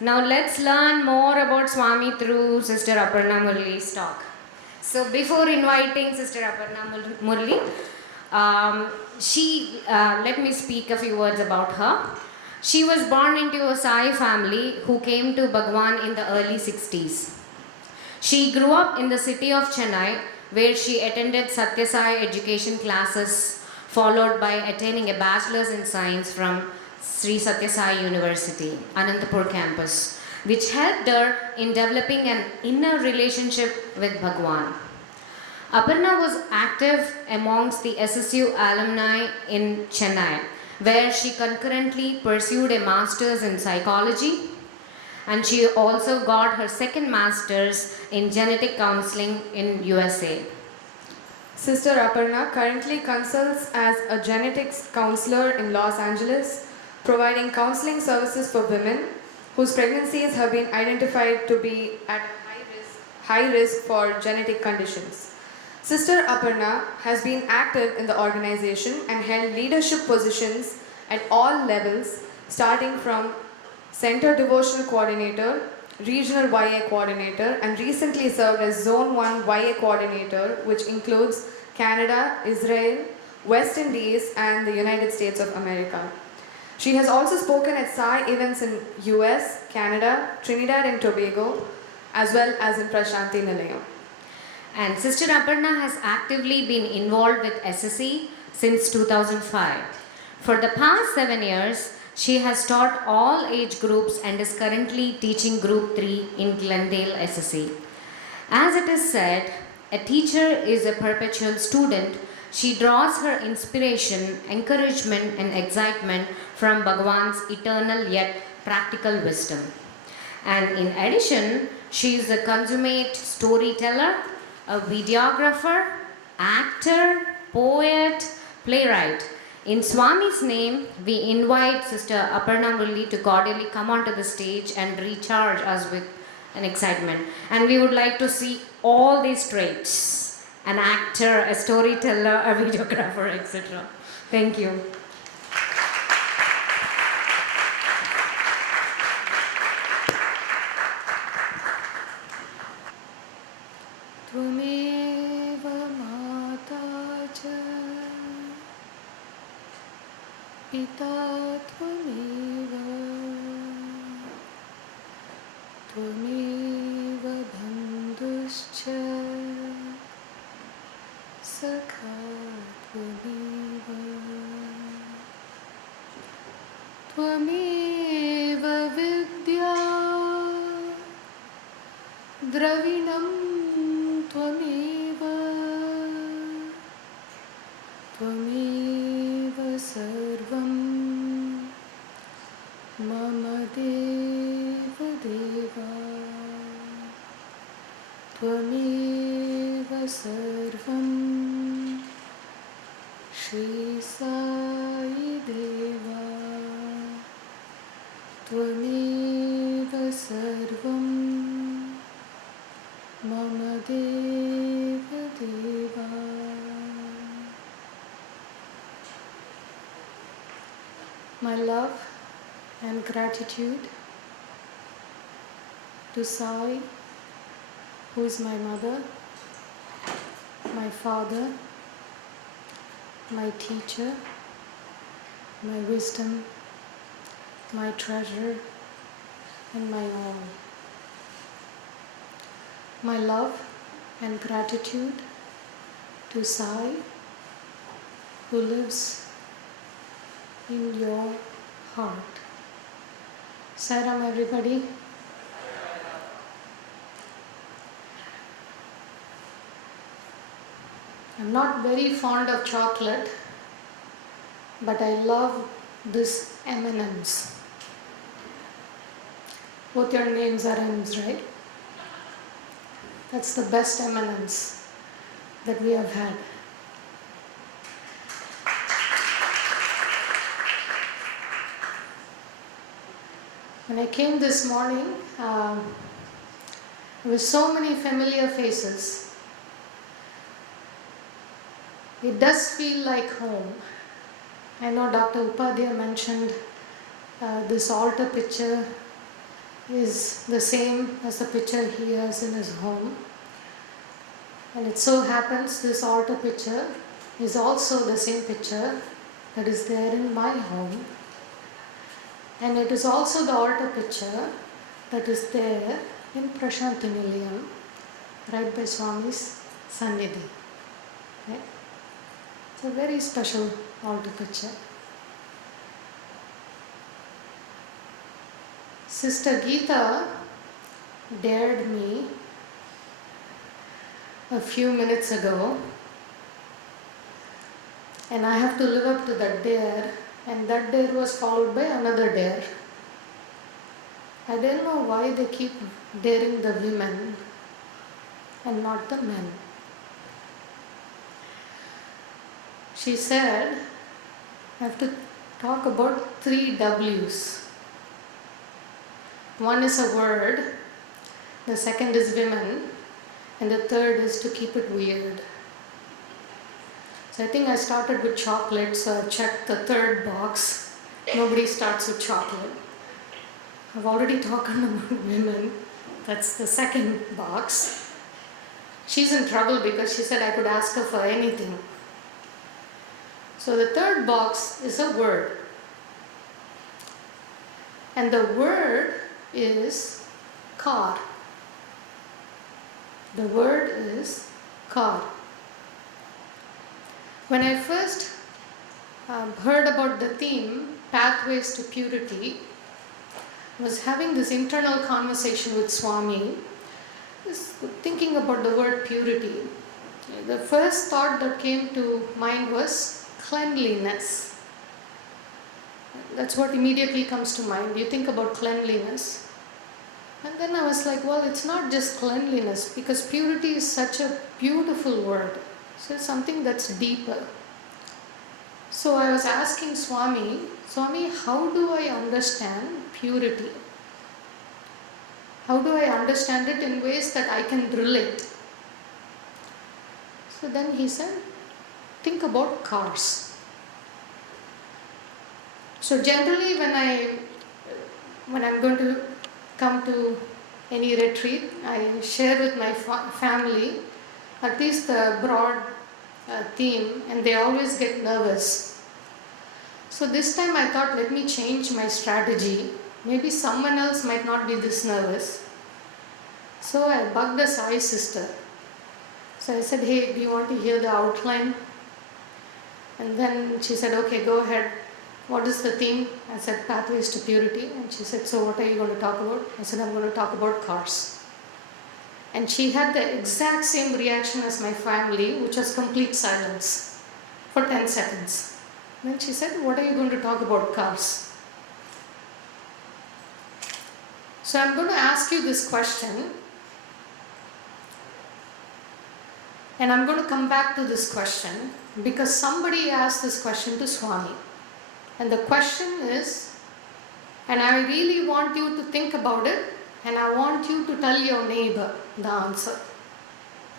Now let's learn more about Swami through Sister Aparna Murali's talk. So before inviting Sister Aparna Murali, let me speak a few words about her. She was born into a Sai family who came to Bhagwan in the early 60s. She grew up in the city of Chennai, where she attended Sathya Sai education classes, followed by attaining a bachelor's in science from Sri Sathya Sai University, Anantapur campus, which helped her in developing an inner relationship with Bhagwan. Aparna was active amongst the SSU alumni in Chennai, where she concurrently pursued a master's in psychology, and she also got her second master's in genetic counseling in USA. Sister Aparna currently consults as a genetics counselor in Los Angeles, providing counseling services for women whose pregnancies have been identified to be at high risk for genetic conditions. Sister Aparna has been active in the organization and held leadership positions at all levels, starting from Center Devotional Coordinator, Regional YA Coordinator, and recently served as Zone 1 YA Coordinator, which includes Canada, Israel, West Indies, and the United States of America. She has also spoken at Sai events in US, Canada, Trinidad and Tobago, as well as in Prashanti Nilayam. And Sister Aparna has actively been involved with SSE since 2005. For the past 7 years, she has taught all age groups and is currently teaching Group 3 in Glendale SSE. As it is said, a teacher is a perpetual student. She draws her inspiration, encouragement, and excitement from Bhagwan's eternal yet practical wisdom. And in addition, she is a consummate storyteller, a videographer, actor, poet, playwright. In Swami's name, we invite Sister Aparna Murali to cordially come onto the stage and recharge us with an excitement. And we would like to see all these traits: an actor, a storyteller, a videographer, etc. Thank you. त्वमेव माता च पिता त्वमेव त्वमेव बन्धुश्च सखा त्वमेव त्वमेव विद्या द्रविणं त्वमेव त्वमेव सर्वं मम देव देवा त्वमेव सर्वं श्री साई देवा त्वमेव सर्वं मम देव देवा. My love and gratitude to Sai, who is my mother, my father, my teacher, my wisdom, my treasure, and my all. My love and gratitude to Sai, who lives in your heart. Sairam, everybody. I'm not very fond of chocolate, but I love this M&Ms. Both your names are M's, right? That's the best M&Ms that we have had. When I came this morning, there were so many familiar faces. It does feel like home. I know Dr. Upadhyay mentioned this altar picture is the same as the picture he has in his home. And it so happens this altar picture is also the same picture that is there in my home. And it is also the altar picture that is there in Prashanti Nilayam, right by Swami's Sannidhi. Right? It's a very special altar picture. Sister Geeta dared me a few minutes ago, and I have to live up to that dare, and that dare was followed by another dare. I don't know why they keep daring the women and not the men. She said, I have to talk about 3 W's. One is a word, the second is women, and the third is to keep it weird. So I think I started with chocolate, so I checked the third box. Nobody starts with chocolate. I've already talked about women. That's the second box. She's in trouble because she said I could ask her for anything. So the third box is a word. And the word is car. The word is car. When I first heard about the theme, Pathways to Purity, I was having this internal conversation with Swami, thinking about the word purity. The first thought that came to mind was cleanliness. That's what immediately comes to mind. You think about cleanliness. And then I was like, well, it's not just cleanliness, because purity is such a beautiful word. So it's something that's deeper. So I was asking Swami, how do I understand purity? How do I understand it in ways that I can relate? So then he said, think about cars. So generally when I'm going to come to any retreat, I share with my family at least the broad theme, and they always get nervous. So this time I thought, let me change my strategy. Maybe someone else might not be this nervous. So I bugged a Sai sister. So I said, hey, do you want to hear the outline? And then she said, okay, go ahead. What is the theme? I said, Pathways to Purity. And she said, so what are you going to talk about? I said, I'm going to talk about cars. And she had the exact same reaction as my family, which was complete silence for 10 seconds. Then she said, what are you going to talk about? Cars. So I'm going to ask you this question, and I'm going to come back to this question because somebody asked this question to Swami. And the question is, and I really want you to think about it, and I want you to tell your neighbor the answer.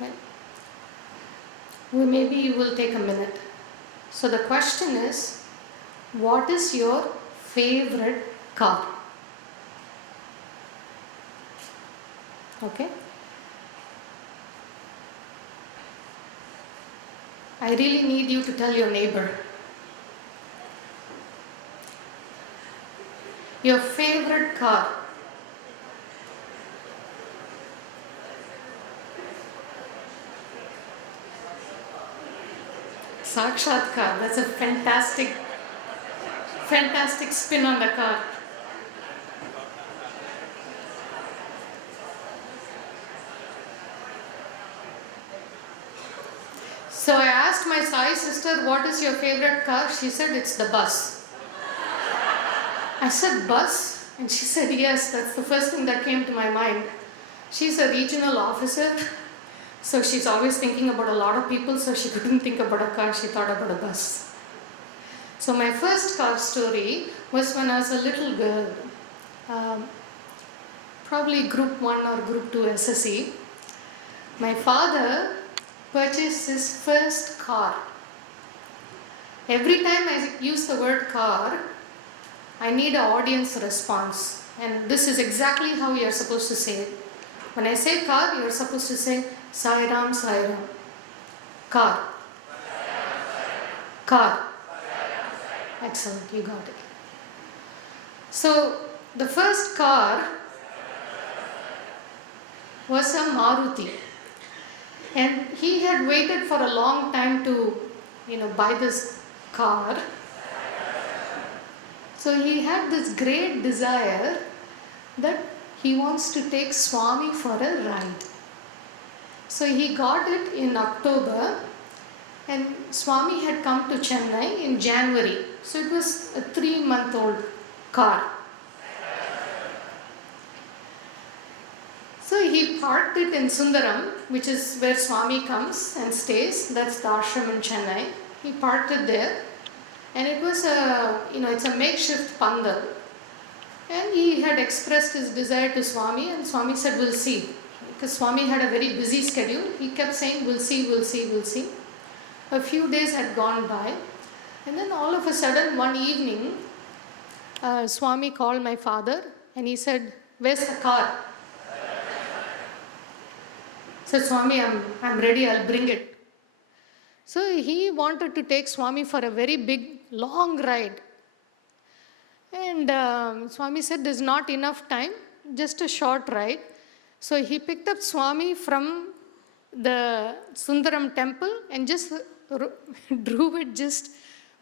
Right? Maybe you will take a minute. So the question is, what is your favorite car? Okay? I really need you to tell your neighbor. Your favorite car. Sakshatkar, that's a fantastic spin on the car. So I asked my Sai sister, what is your favorite car? She said, it's the bus. I said, bus? And she said, yes, that's the first thing that came to my mind. She's a regional officer, so she's always thinking about a lot of people, so she couldn't think about a car, she thought about a bus. So my first car story was when I was a little girl, probably group 1 or group 2 SSE. My father purchased his first car. Every time I use the word car, I need an audience response. And this is exactly how you are supposed to say it. When I say car, you are supposed to say Sai Ram, Sai Ram. Car. Car. Excellent, you got it. So, the first car was a Maruti. And he had waited for a long time to, buy this car. So he had this great desire that he wants to take Swami for a ride. So he got it in October, and Swami had come to Chennai in January. So it was a 3-month-old car. So he parked it in Sundaram, which is where Swami comes and stays. That's the ashram in Chennai. He parked it there, and it was it's a makeshift pandal. And he had expressed his desire to Swami, and Swami said, "We'll see." Because Swami had a very busy schedule, he kept saying, "We'll see, we'll see, we'll see." A few days had gone by, and then all of a sudden, one evening, Swami called my father, and he said, "Where's the car?" I said, "Swami, I'm ready, I'll bring it." So he wanted to take Swami for a very big, long ride. And Swami said, "There's not enough time, just a short ride." So he picked up Swami from the Sundaram temple and just drove it just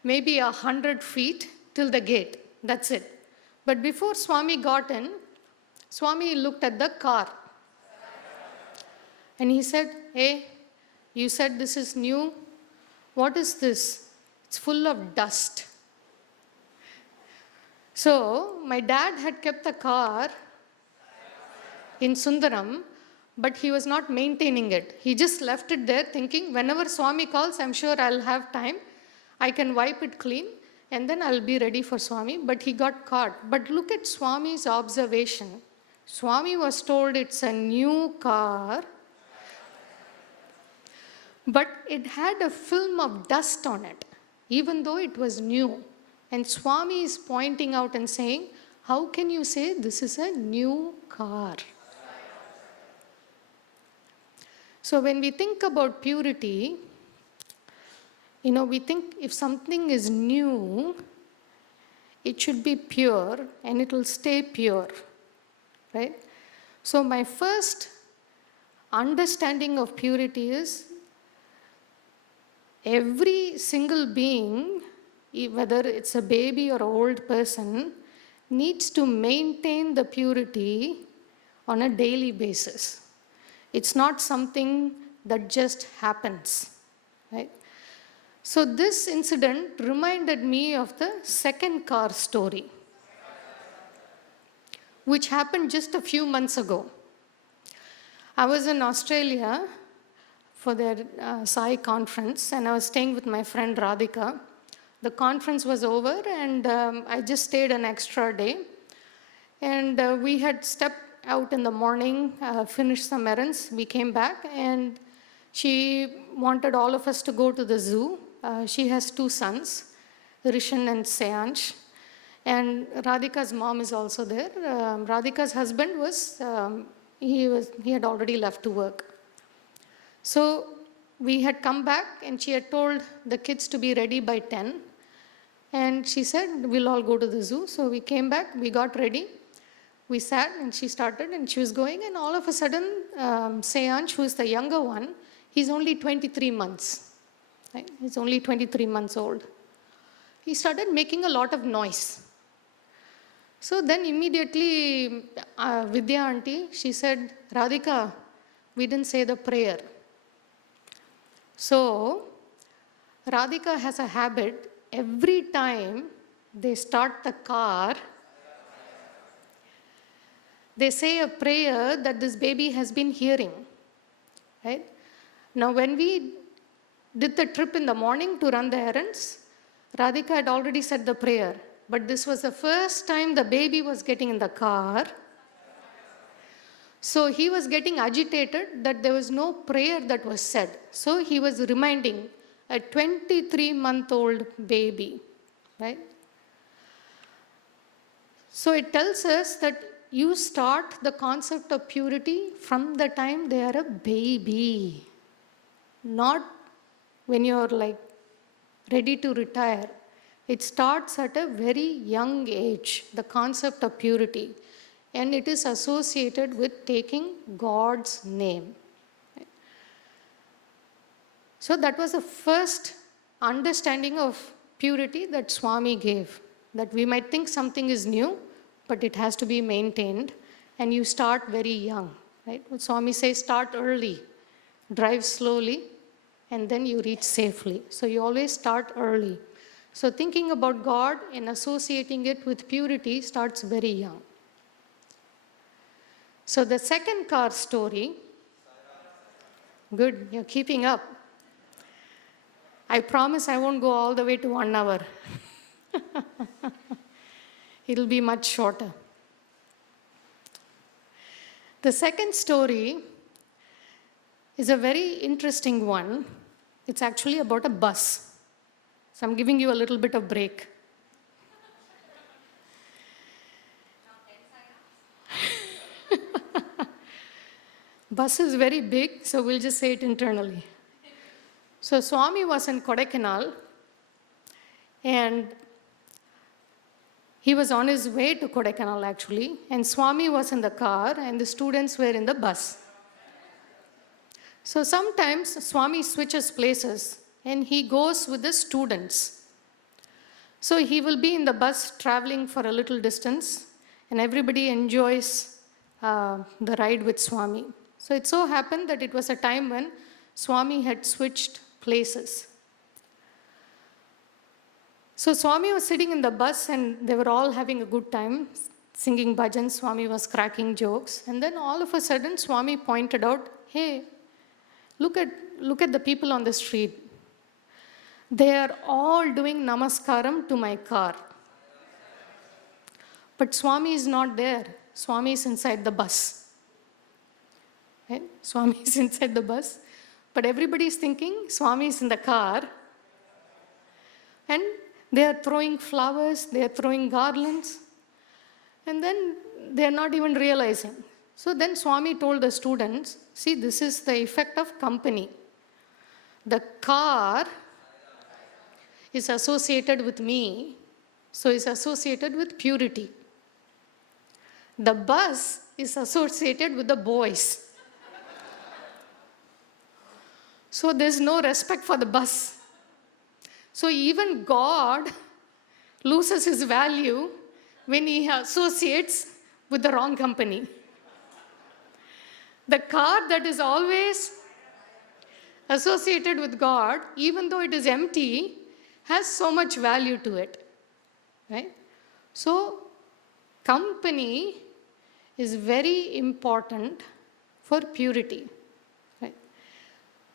maybe 100 feet till the gate. That's it. But before Swami got in, Swami looked at the car. And he said, "Hey, you said this is new. What is this? It's full of dust." So my dad had kept the car in Sundaram, but he was not maintaining it. He just left it there thinking, whenever Swami calls, I'm sure I'll have time. I can wipe it clean and then I'll be ready for Swami. But he got caught. But look at Swami's observation. Swami was told it's a new car, but it had a film of dust on it, even though it was new. And Swami is pointing out and saying, how can you say this is a new car? So when we think about purity, we think if something is new, it should be pure and it will stay pure, right? So my first understanding of purity is every single being, whether it's a baby or an old person, needs to maintain the purity on a daily basis. It's not something that just happens, right? So this incident reminded me of the second car story, which happened just a few months ago. I was in Australia for their Sai conference, and I was staying with my friend Radhika. The conference was over, and I just stayed an extra day. And we had stepped out in the morning, finished some errands. We came back, and she wanted all of us to go to the zoo. She has 2 sons, Rishan and Seansh. And Radhika's mom is also there. Radhika's husband he had already left to work. So we had come back, and she had told the kids to be ready by 10. And she said, we'll all go to the zoo. So we came back, we got ready. We sat, and she started, and she was going. And all of a sudden, Seansh, who is the younger one, he's only 23 months. Right? He's only 23 months old. He started making a lot of noise. So then immediately, Vidya auntie, she said, Radhika, we didn't say the prayer. So Radhika has a habit, every time they start the car, they say a prayer that this baby has been hearing, right? Now when we did the trip in the morning to run the errands, Radhika had already said the prayer. But this was the first time the baby was getting in the car. So he was getting agitated that there was no prayer that was said. So he was reminding a 23-month-old baby, right? So it tells us that you start the concept of purity from the time they are a baby, not when you're like ready to retire. It starts at a very young age, the concept of purity, and it is associated with taking God's name. So that was the first understanding of purity that Swami gave. That we might think something is new, but it has to be maintained, and you start very young. Right? What Swami says, start early, drive slowly, and then you reach safely. So you always start early. So thinking about God and associating it with purity starts very young. So the second car story, good, you're keeping up. I promise I won't go all the way to 1 hour. It'll be much shorter. The second story is a very interesting one. It's actually about a bus. So I'm giving you a little bit of break. Bus is very big, so we'll just say it internally. So Swami was in Kodaikanal, and he was on his way to Kodaikanal actually, and Swami was in the car and the students were in the bus. So sometimes Swami switches places and he goes with the students. So he will be in the bus traveling for a little distance, and everybody enjoys the ride with Swami. So it so happened that it was a time when Swami had switched places. So Swami was sitting in the bus and they were all having a good time, singing bhajans. Swami was cracking jokes. And then all of a sudden Swami pointed out, hey, look at the people on the street. They are all doing namaskaram to my car. But Swami is not there. Swami is inside the bus. Right? Swami is inside the bus. But everybody is thinking Swami is in the car. And they are throwing flowers, they are throwing garlands. And then they are not even realizing. So then Swami told the students, see, this is the effect of company. The car is associated with me, so is associated with purity. The bus is associated with the boys. So there's no respect for the bus. So even God loses his value when he associates with the wrong company. The car that is always associated with God, even though it is empty, has so much value to it. Right? So company is very important for purity. Right?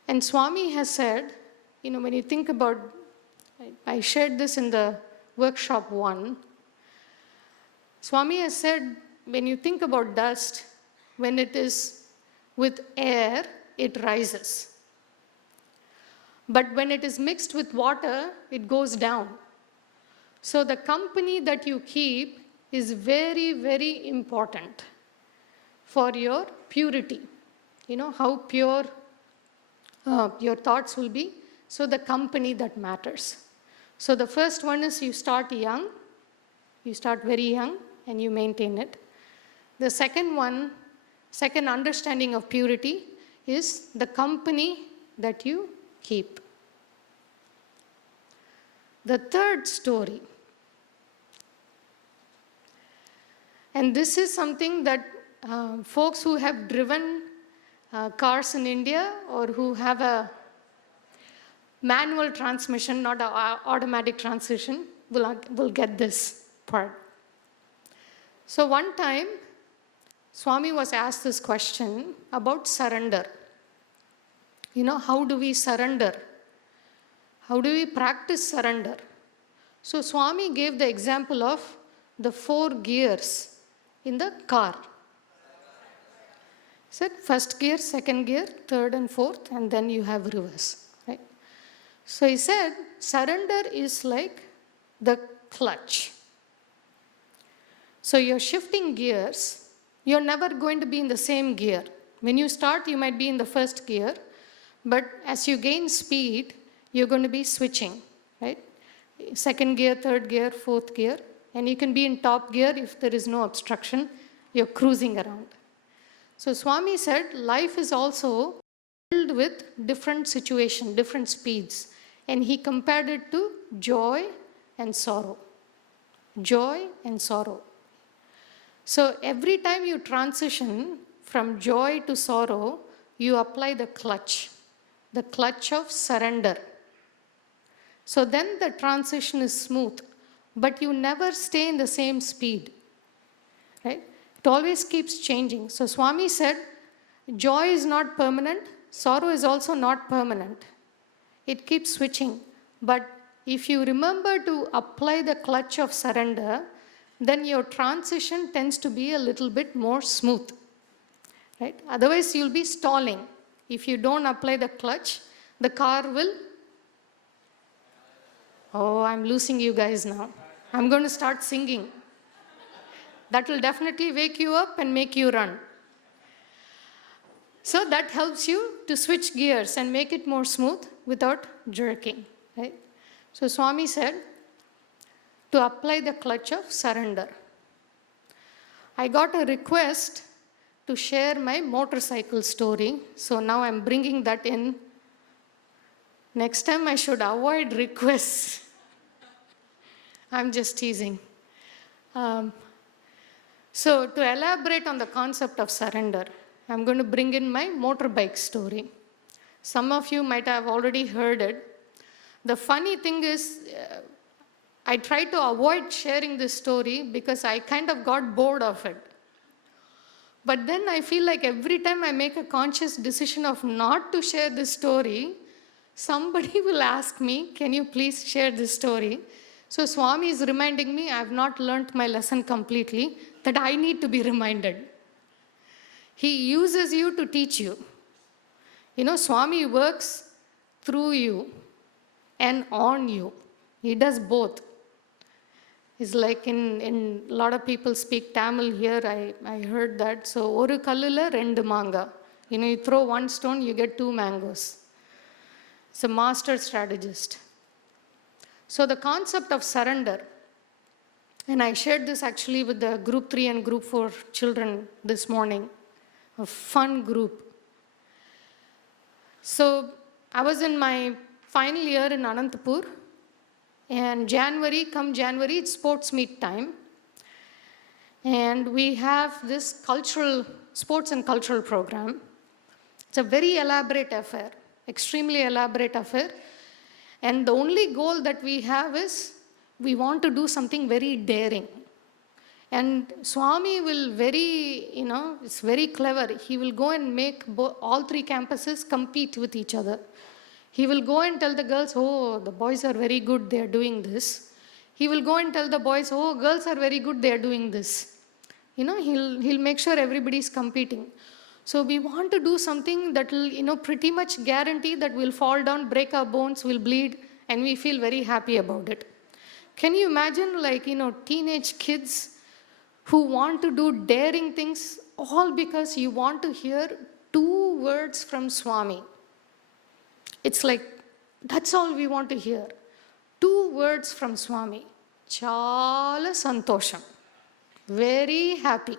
And Swami has said, when you think about, I shared this in the workshop 1. Swami has said, when you think about dust, when it is with air, it rises. But when it is mixed with water, it goes down. So the company that you keep is very, very important for your purity. How pure your thoughts will be. So the company that matters. So the first one is you start young. You start very young and you maintain it. The second understanding of purity is the company that you keep. The third story, and this is something that folks who have driven cars in India or who have a manual transmission, not an automatic transmission, will get this part. So one time, Swami was asked this question about surrender. How do we surrender? How do we practice surrender? So Swami gave the example of the 4 gears in the car. He said first gear, second gear, third and fourth, and then you have reverse. Right? So he said surrender is like the clutch. So you're shifting gears. You're never going to be in the same gear. When you start, you might be in the first gear, but as you gain speed, you're going to be switching, right? Second gear, third gear, fourth gear, and you can be in top gear if there is no obstruction. You're cruising around. So Swami said, life is also filled with different situations, different speeds. And he compared it to joy and sorrow. Joy and sorrow. So every time you transition from joy to sorrow, you apply the clutch of surrender. So then the transition is smooth, but you never stay in the same speed, right? It always keeps changing. So Swami said, joy is not permanent, sorrow is also not permanent. It keeps switching. But if you remember to apply the clutch of surrender, then your transition tends to be a little bit more smooth, right? Otherwise, you'll be stalling. If you don't apply the clutch, the car will... Oh, I'm losing you guys now. I'm going to start singing. That will definitely wake you up and make you run. So that helps you to switch gears and make it more smooth without jerking, right? So Swami said, to apply the clutch of surrender. I got a request to share my motorcycle story, so now I'm bringing that in. Next time I should avoid requests. I'm just teasing. So to elaborate on the concept of surrender, I'm going to bring in my motorbike story. Some of you might have already heard it. The funny thing is, I try to avoid sharing this story because I kind of got bored of it. But then I feel like every time I make a conscious decision of not to share this story, somebody will ask me, can you please share this story? So Swami is reminding me I have not learnt my lesson completely, that I need to be reminded. He uses you to teach you. You know, Swami works through you and on you. He does both. It's like in a lot of people speak Tamil here, I heard that. So, oru kallula rendu manga. You know, you throw one stone, you get 2 mangoes. It's a master strategist. So the concept of surrender, and I shared this actually with the group 3 and group 4 children this morning, a fun group. So I was in my final year in Anantapur, and January, it's sports meet time. And we have this sports and cultural program. It's a very elaborate affair, extremely elaborate affair. And the only goal that we have is we want to do something very daring. And Swami will it's very clever. He will go and make all 3 campuses compete with each other. He will go and tell the girls, oh, the boys are very good, they are doing this. He will go and tell the boys, oh, girls are very good, they are doing this. You know, he'll make sure everybody is competing. So we want to do something that will, pretty much guarantee that we'll fall down, break our bones, we'll bleed, and we feel very happy about it. Can you imagine, teenage kids who want to do daring things, all because you want to hear 2 words from Swami? It's like, that's all we want to hear. 2 words from Swami. Chala santosham. Very happy.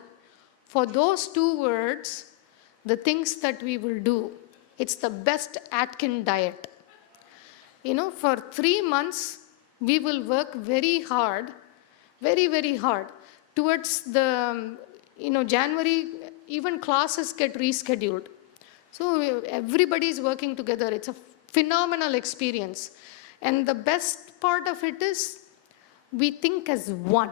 For those 2 words, the things that we will do, it's the best Atkin diet. For 3 months, we will work very hard, very, very hard. Towards the, January, even classes get rescheduled. So everybody is working together. It's a phenomenal experience. And the best part of it is, we think as one.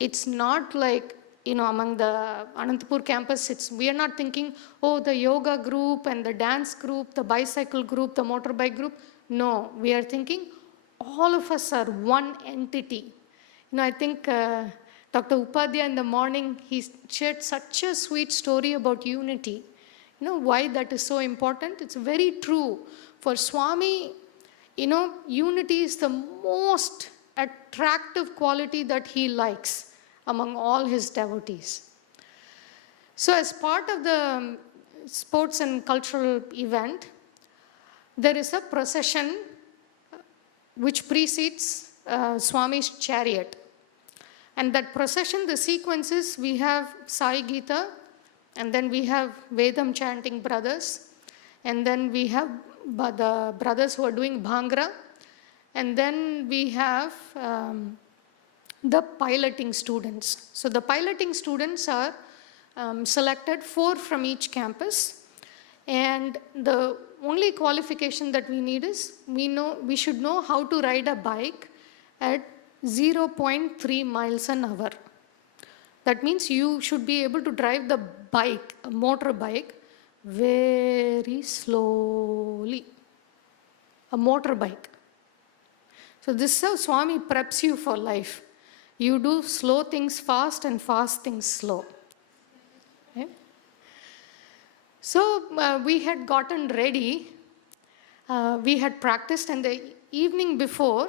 It's not like, among the Anantapur campus, we are not thinking, oh, the yoga group and the dance group, the bicycle group, the motorbike group. No, we are thinking all of us are one entity. I think Dr. Upadhyaya in the morning, he shared such a sweet story about unity. Why that is so important? It's very true. For Swami, unity is the most attractive quality that he likes. among all his devotees. So, as part of the sports and cultural event, there is a procession which precedes Swami's chariot. And that procession, the sequence is we have Sai Gita, and then we have Vedam chanting brothers, and then we have the brothers who are doing Bhangra, and then we have the piloting students. So the piloting students are selected 4 from each campus, and the only qualification that we need is we should know how to ride a bike at 0.3 miles an hour. That means you should be able to drive the bike, a motorbike, very slowly. A motorbike. So this is how Swami preps you for life. You do slow things fast and fast things slow. Okay? So we had gotten ready. We had practiced, and the evening before,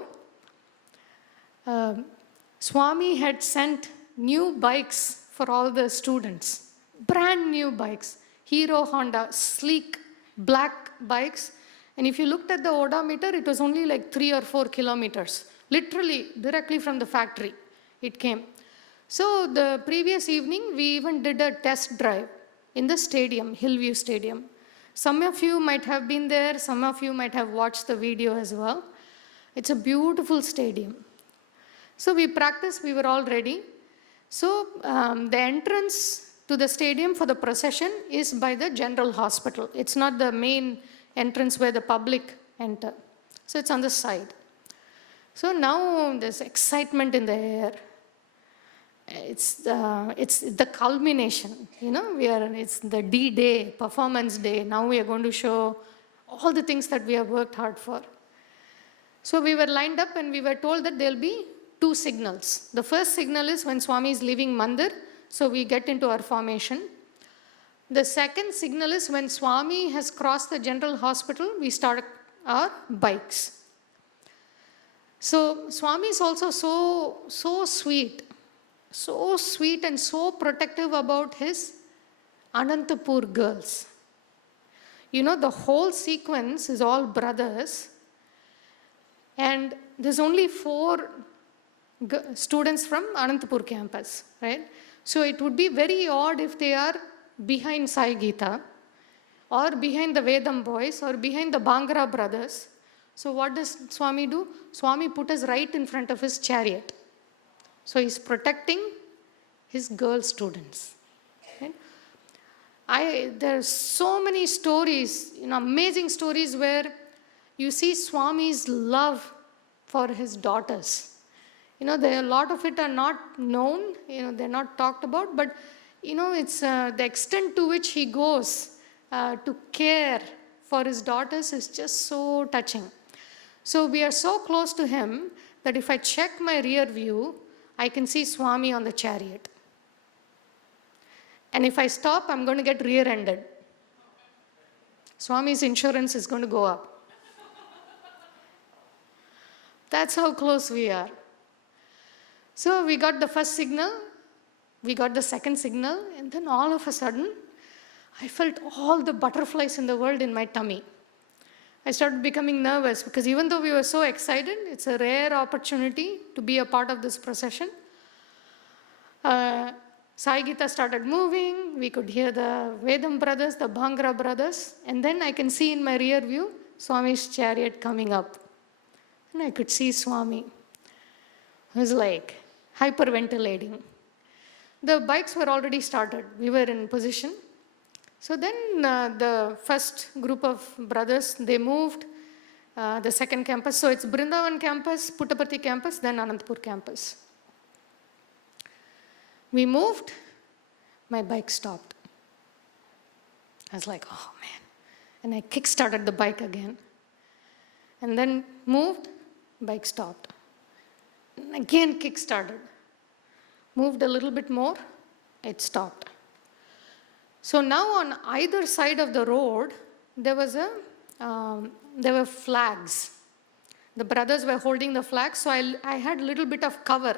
Swami had sent new bikes for all the students. Brand new bikes. Hero Honda, sleek, black bikes. And if you looked at the odometer, it was only like 3 or 4 kilometers. Literally, directly from the factory, it came. So the previous evening, we even did a test drive in the stadium, Hillview Stadium. Some of you might have been there. Some of you might have watched the video as well. It's a beautiful stadium. So we practiced, we were all ready. So the entrance to the stadium for the procession is by the general hospital. It's not the main entrance where the public enter. So it's on the side. So now there's excitement in the air. It's the culmination, it's the D-Day, performance day. Now we are going to show all the things that we have worked hard for. So we were lined up and we were told that there'll be 2 signals. The first signal is when Swami is leaving Mandir, so we get into our formation. The second signal is when Swami has crossed the general hospital, we start our bikes. So Swami is also so sweet and so protective about his Anantapur girls. The whole sequence is all brothers, and there's only 4 students from Anantapur campus, right? So it would be very odd if they are behind Sai Gita, or behind the Vedam boys, or behind the Bhangra brothers. So what does Swami do? Swami put us right in front of his chariot. So he's protecting his girl students. Right? There's so many stories, amazing stories where you see Swami's love for his daughters. A lot of it are not known, they're not talked about, but it's the extent to which he goes to care for his daughters is just so touching. So we are so close to him that if I check my rear view, I can see Swami on the chariot. And if I stop, I'm going to get rear-ended. Swami's insurance is going to go up. That's how close we are. So we got the first signal, we got the second signal, and then all of a sudden, I felt all the butterflies in the world in my tummy. I started becoming nervous because even though we were so excited, it's a rare opportunity to be a part of this procession. Sai Gita started moving, we could hear the Vedam brothers, the Bhangra brothers, and then I can see in my rear view, Swami's chariot coming up. And I could see Swami. It was like hyperventilating. The bikes were already started. We were in position. So then the first group of brothers, they moved. The second campus. So it's Brindavan campus, Puttaparthi campus, then Anantapur campus. We moved. My bike stopped. I was like, oh man. And I kick-started the bike again. And then moved, bike stopped. And again kick-started. Moved a little bit more, it stopped. So now on either side of the road, there were flags. The brothers were holding the flags, so I had a little bit of cover.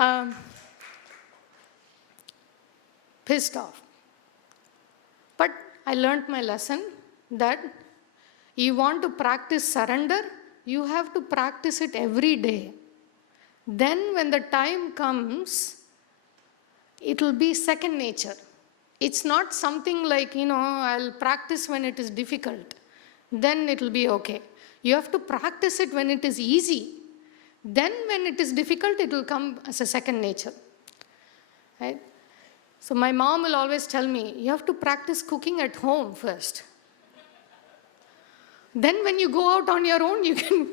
um, pissed off. But I learned my lesson that you want to practice surrender, you have to practice it every day. Then when the time comes, it will be second nature. It's not something like, I'll practice when it is difficult. Then it will be okay. You have to practice it when it is easy. Then when it is difficult, it will come as a second nature. Right? So my mom will always tell me, you have to practice cooking at home first. Then when you go out on your own, you can...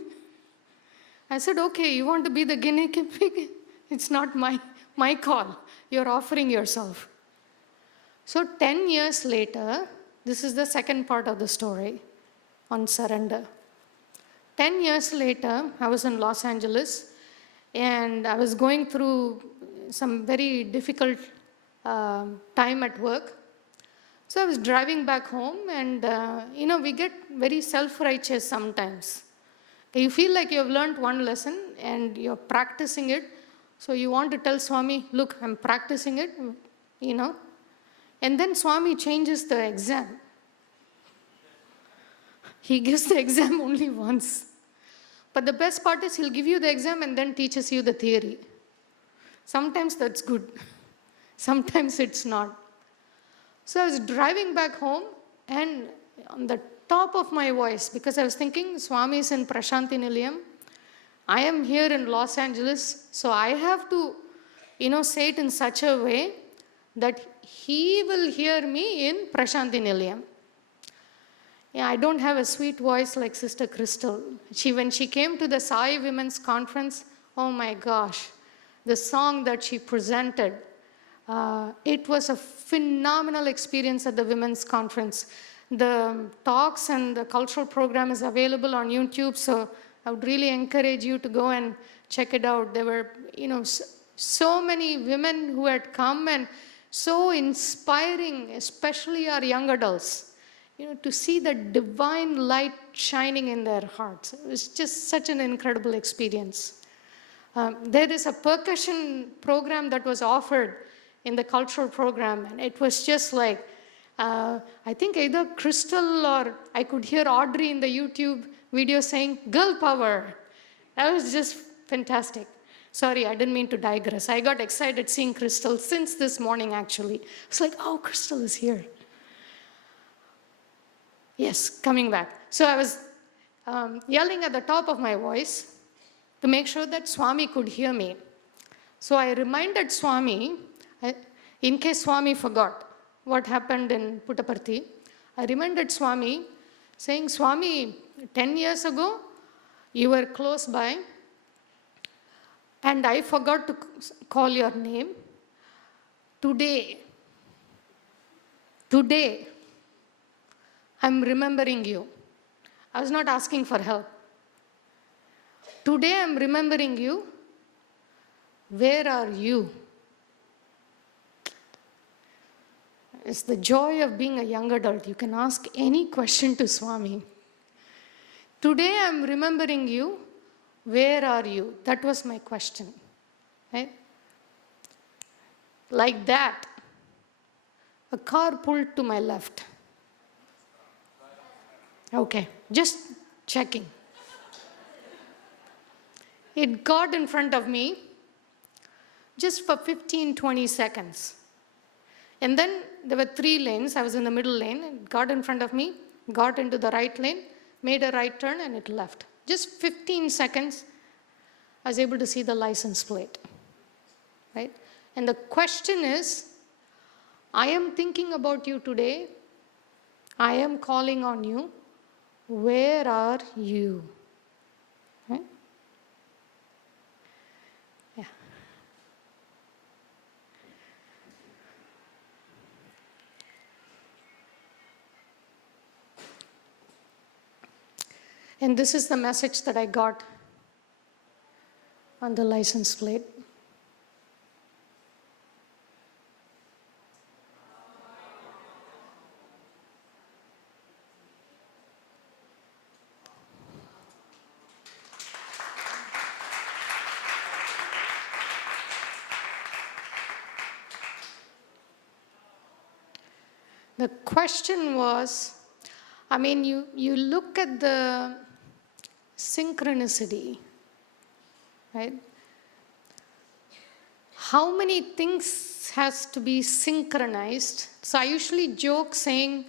I said, okay, you want to be the guinea pig? It's not my call. You're offering yourself. So 10 years later, this is the second part of the story on surrender. 10 years later, I was in Los Angeles, and I was going through some very difficult time at work. So I was driving back home, and we get very self-righteous sometimes. You feel like you have learned one lesson and you're practicing it. So you want to tell Swami, look, I'm practicing it, And then Swami changes the exam. He gives the exam only once. But the best part is he'll give you the exam and then teaches you the theory. Sometimes that's good. Sometimes it's not. So I was driving back home, and on the top of my voice, because I was thinking, Swami is in Prashanti Nilayam. I am here in Los Angeles, so I have to, say it in such a way that he will hear me in Prashanti Nilayam. Yeah, I don't have a sweet voice like Sister Crystal. When she came to the Sai Women's Conference, oh my gosh, the song that she presented, it was a phenomenal experience at the Women's Conference. The talks and the cultural program is available on YouTube, so I would really encourage you to go and check it out. There were, so many women who had come, and so inspiring, especially our young adults, to see the divine light shining in their hearts. It was just such an incredible experience. There is a percussion program that was offered in the cultural program, and it was just like, I think either Crystal or I could hear Audrey in the YouTube video saying, girl power. That was just fantastic. Sorry, I didn't mean to digress. I got excited seeing Crystal since this morning, actually. It's like, oh, Crystal is here. Yes, coming back. So I was yelling at the top of my voice to make sure that Swami could hear me. So I reminded Swami, in case Swami forgot what happened in Puttaparthi, I reminded Swami, saying, Swami, 10 years ago, you were close by, and I forgot to call your name. Today, I'm remembering you. I was not asking for help. Today I'm remembering you. Where are you? It's the joy of being a young adult. You can ask any question to Swami. Today I'm remembering you. Where are you? That was my question. Right? Like that, a car pulled to my left. Okay, just checking. It got in front of me just for 15-20 seconds. And then there were 3 lanes. I was in the middle lane. It got in front of me, got into the right lane, made a right turn, and it left. Just 15 seconds, I was able to see the license plate. Right? And the question is, I am thinking about you today. I am calling on you. Where are you? Right? Yeah. And this is the message that I got on the license plate. The question was, you look at the synchronicity, right? How many things has to be synchronized? So I usually joke saying,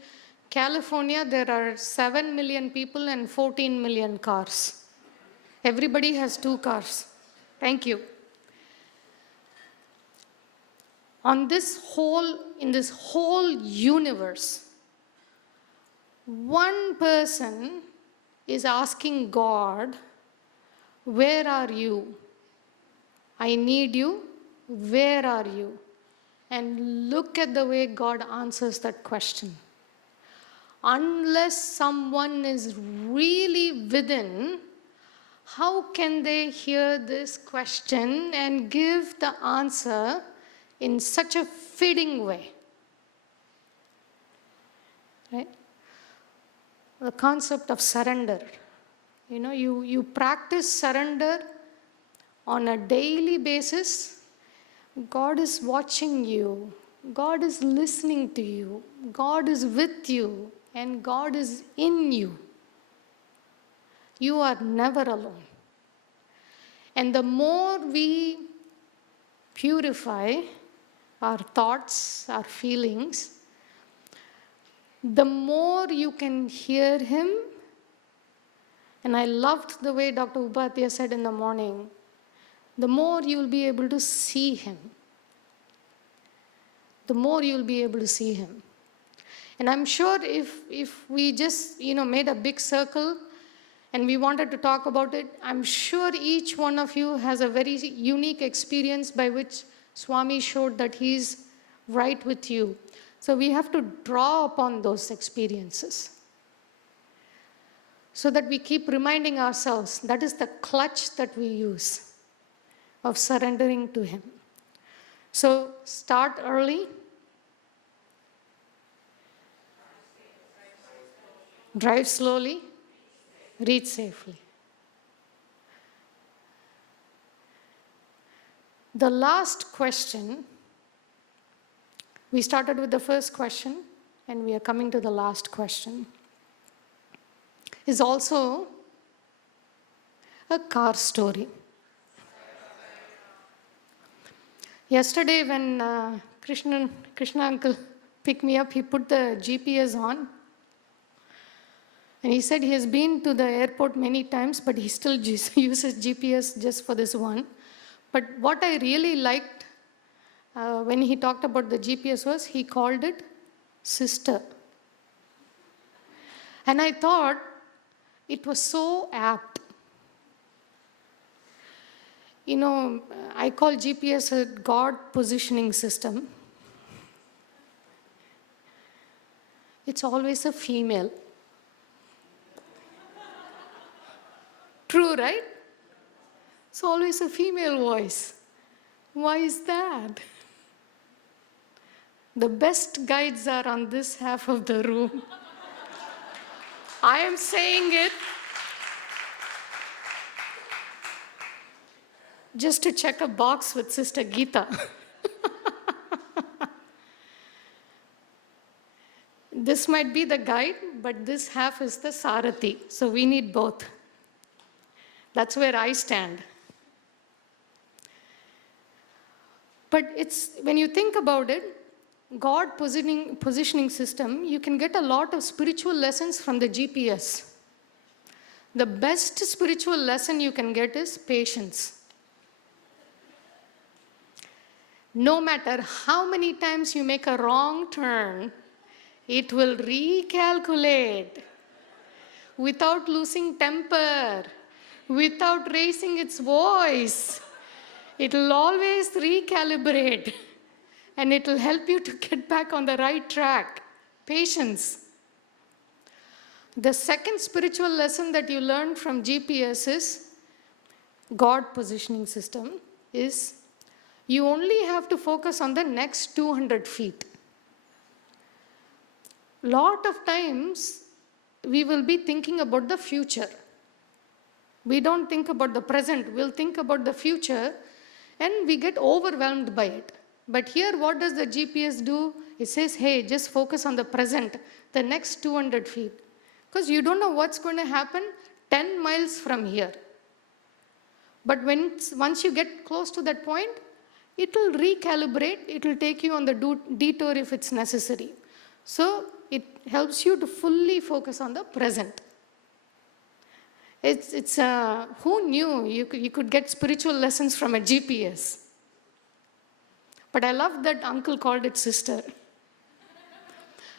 California, there are 7 million people and 14 million cars. Everybody has 2 cars. Thank you. In this whole universe, one person is asking God, where are you? I need you. Where are you? And look at the way God answers that question. Unless someone is really within, how can they hear this question and give the answer in such a fitting way? Right? The concept of surrender. You practice surrender on a daily basis. God is watching you. God is listening to you. God is with you. And God is in you. You are never alone. And the more we purify our thoughts, our feelings, the more you can hear Him. And I loved the way Dr. Upadhyaya said in the morning, the more you will be able to see Him. The more you will be able to see Him. And I'm sure if we just made a big circle and we wanted to talk about it, I'm sure each one of you has a very unique experience by which Swami showed that He's right with you. So we have to draw upon those experiences so that we keep reminding ourselves that is the clutch that we use of surrendering to Him. So start early. Drive slowly. Reach safely. The last question, we started with the first question and we are coming to the last question, is also a car story. Yesterday when Krishna uncle picked me up, he put the GPS on. And he said he has been to the airport many times, but he still uses GPS just for this one. But what I really liked when he talked about the GPS was he called it sister. And I thought it was so apt. I call GPS a God positioning system. It's always a female. True, right? It's always a female voice. Why is that? The best guides are on this half of the room. I am saying it just to check a box with Sister Geeta. This might be the guide, but this half is the Sarathi. So we need both. That's where I stand. But when you think about it, God positioning system, you can get a lot of spiritual lessons from the GPS. The best spiritual lesson you can get is patience. No matter how many times you make a wrong turn, it will recalculate without losing temper, without raising its voice. It will always recalibrate and it will help you to get back on the right track. Patience. The second spiritual lesson that you learn from GPS is God positioning system is you only have to focus on the next 200 feet. Lot of times we will be thinking about the future. We don't think about the present, we'll think about the future and we get overwhelmed by it. But here, what does the GPS do? It says, hey, just focus on the present, the next 200 feet. Because you don't know what's going to happen 10 miles from here. But once you get close to that point, it will recalibrate, it will take you on the detour if it's necessary. So it helps you to fully focus on the present. Who knew you could get spiritual lessons from a GPS? But I love that uncle called it sister.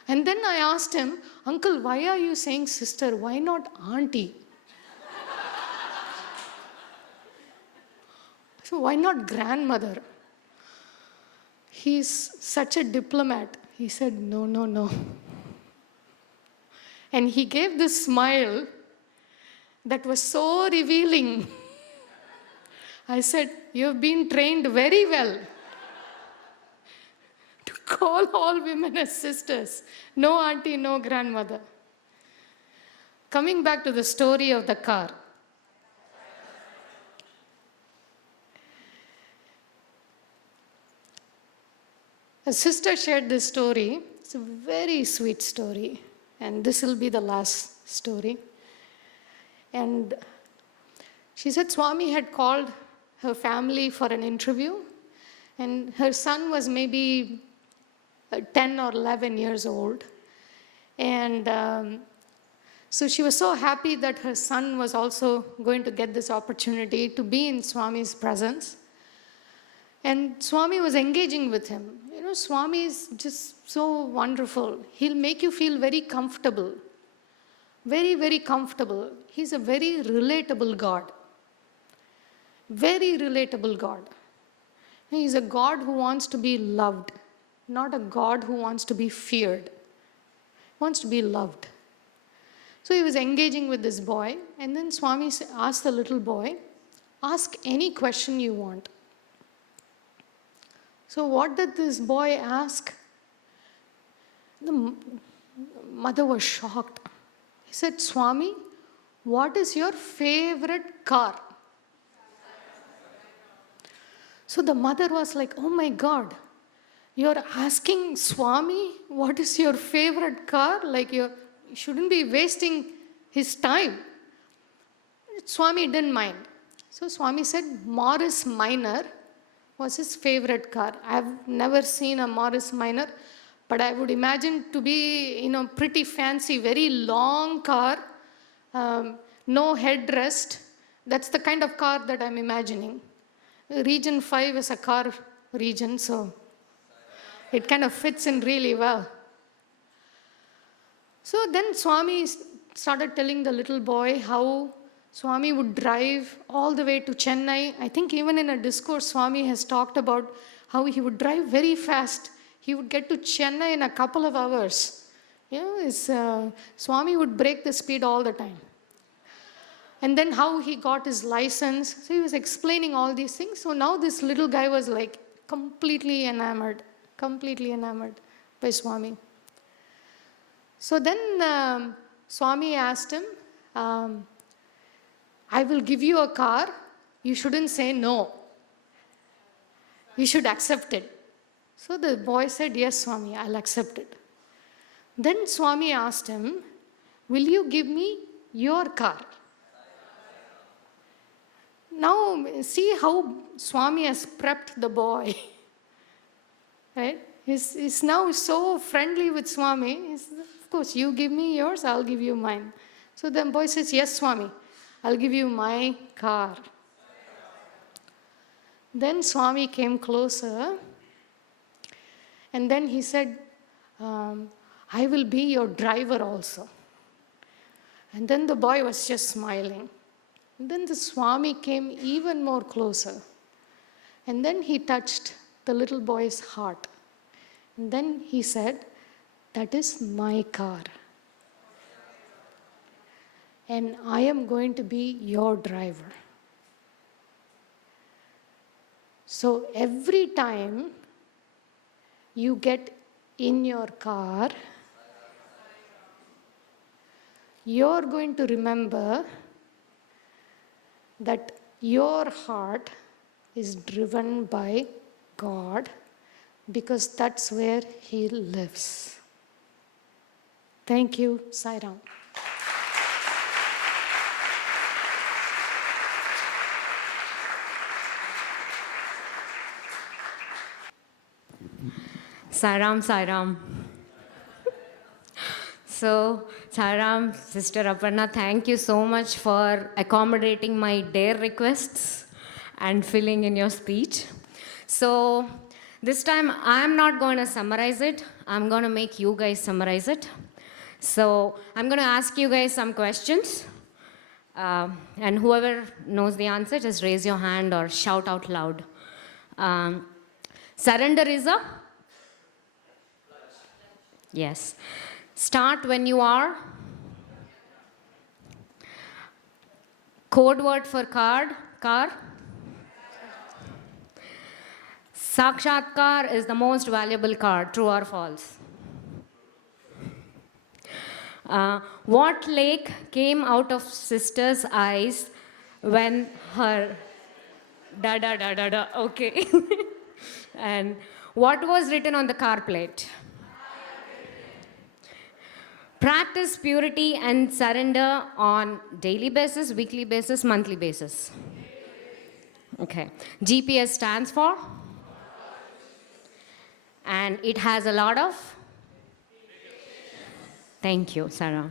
And then I asked him, Uncle, why are you saying sister? Why not auntie? So why not grandmother? He's such a diplomat. He said, no, no, no. And he gave this smile that was so revealing. I said, you've been trained very well to call all women as sisters. No auntie, no grandmother. Coming back to the story of the car. A sister shared this story. It's a very sweet story. And this will be the last story. And she said Swami had called her family for an interview. And her son was maybe 10 or 11 years old. And so she was so happy that her son was also going to get this opportunity to be in Swami's presence. And Swami was engaging with him. You know, Swami is just so wonderful. He'll make you feel very comfortable. Very, very comfortable. He's a very relatable God. Very relatable God. He's a God who wants to be loved, not a God who wants to be feared. He wants to be loved. So he was engaging with this boy, and then Swami asked the little boy, ask any question you want. So what did this boy ask? The mother was shocked. He said, Swami, what is your favorite car? So the mother was like, oh my God, you're asking Swami what is your favorite car? Like you shouldn't be wasting his time. Swami didn't mind. So Swami said Morris Minor was his favorite car. I've never seen a Morris Minor, but I would imagine to be, pretty fancy, very long car, no headrest. That's the kind of car that I'm imagining. Region 5 is a car region, so it kind of fits in really well. So then Swami started telling the little boy how Swami would drive all the way to Chennai. I think even in a discourse, Swami has talked about how he would drive very fast. He would get to Chennai in a couple of hours. Swami would break the speed all the time. And then how he got his license. So he was explaining all these things. So now this little guy was like completely enamored by Swami. So then Swami asked him, I will give you a car. You shouldn't say no. You should accept it. So the boy said, yes, Swami, I'll accept it. Then Swami asked him, will you give me your car? Now, see how Swami has prepped the boy. Right? He's now so friendly with Swami. Of course, you give me yours, I'll give you mine. So the boy says, yes, Swami, I'll give you my car. Then Swami came closer. And then he said, I will be your driver also. And then the boy was just smiling. And then the Swami came even more closer. And then he touched the little boy's heart. And then he said, that is my car. And I am going to be your driver. So every time you get in your car, you're going to remember that your heart is driven by God, because that's where He lives. Thank you, Sai Ram. Sairam, Sairam. So, Sairam, Sister Aparna, thank you so much for accommodating my dare requests and filling in your speech. So, this time I'm not going to summarize it, I'm going to make you guys summarize it. So, I'm going to ask you guys some questions. And whoever knows the answer, just raise your hand or shout out loud. Surrender is a? Yes. Start when you are? Code word for car? Sakshatkar is the most valuable card, true or false? What lake came out of sister's eyes when her da, okay. And what was written on the car plate? Practice purity and surrender on daily basis, weekly basis, monthly basis. Okay. GPS stands for? And it has a lot of? Thank you, Sarah.